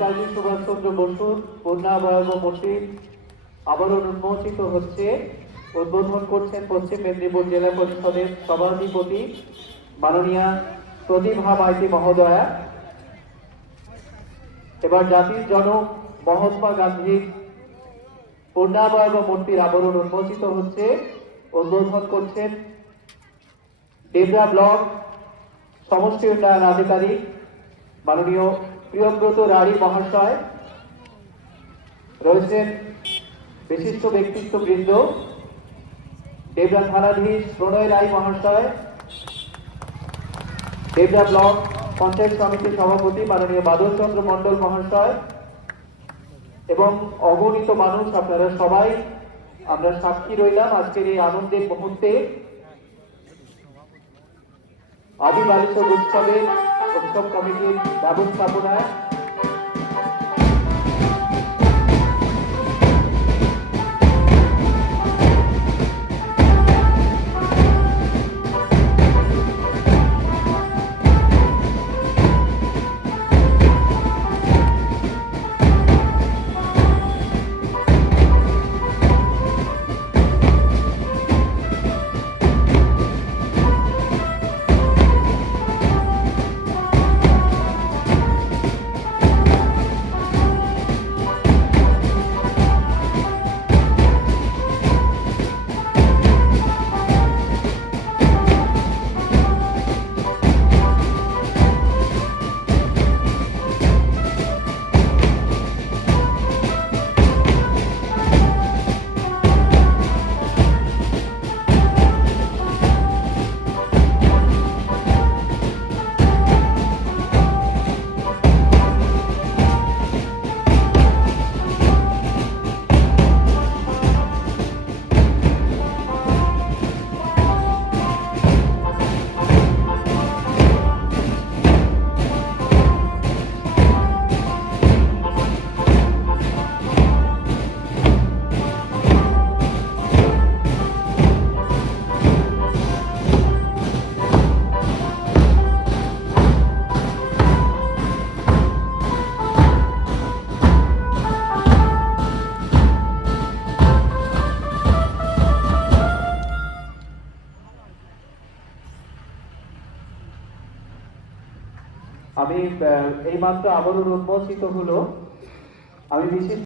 নেতাজি সুভাষচন্দ্র বসুর পূর্ণাবয়ব মূর্তি আবারও উন্মোচিত হচ্ছে। উদ্বোধন করছেন পশ্চিম মেদিনীপুর জেলা পরিষদের সভাধিপতি মাননীয়া প্রতিভা মাইতি মহোদয়া। এবার জাতির জনক মহাত্মা গান্ধীর পূর্ণাবয়ব মূর্তির আবরণ উন্মোচিত হচ্ছে। উদ্বোধন করছেন ডেবরা ব্লক সমষ্টি উন্নয়ন আধিকারিক মাননীয় প্রিয়ব্রত রাঢ়ী মহাশয় রয়েছেন বিশিষ্ট ব্যক্তিত্ব বৃন্দ দেবরা থানাধীশ প্রণয় রায় মহাশয় দেবরা ব্লক পঞ্চায়েত সমিতির সভাপতি মাননীয় বাদল চন্দ্র মণ্ডল মহাশয় এবং অগণিত মানুষ আপনারা সবাই, আমরা সাক্ষী রইলাম আজকের এই আনন্দের মুহূর্তে। আদি Gusto kami din, dabong sabunan. আমি এই মাত্র আবরণ উন্মোচিত হলো। আমি বিশেষ